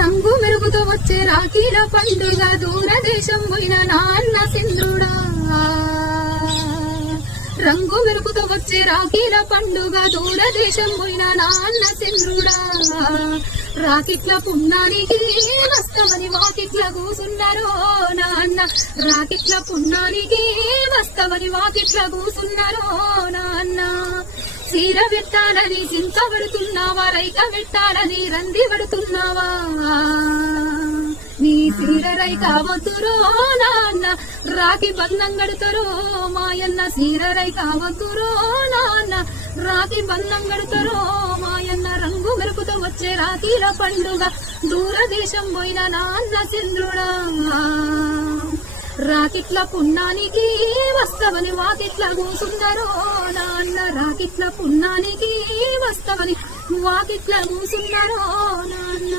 రంగు మెరుగుతో వచ్చే రాఖీల పండుగ దూరదేశం పోయిన నాన్న చంద్రుడా. రంగు మెరుగుతో వచ్చే రాఖీల పండుగ దూరదేశం పోయిన నాన్న చంద్రుడా. రాకిట్ల పున్నానికి వస్తవని వాకిట్ల కూసున్నారో నాన్న. రాకిట్ల పున్నానికి వస్తవని వాకిట్ల కూసున్నారో నాన్న. చీర పెట్టాలని చింత పడుతున్నావా, రైక పెట్టాలని రంది పడుతున్నావా. నీ చీర రైక వద్దురో నాన్న, రాకి బంధం గడుతారో మాయన్న. చీర రైక వద్దురో నాన్న, రాకి బంధం గడుతారో మాయన్న. రంగు మెరుపుతో వచ్చే రాఖీల పండుగ దూరదేశం పోయిన నాన్న చంద్రుడా. రాకిట్ల పున్నానికి వస్తవని వాకిట్ల కూసున్నారో నాన్న. రాకిట్ల పున్నానికి వస్తవని వాకిట్ల కూసున్నారో నాన్న.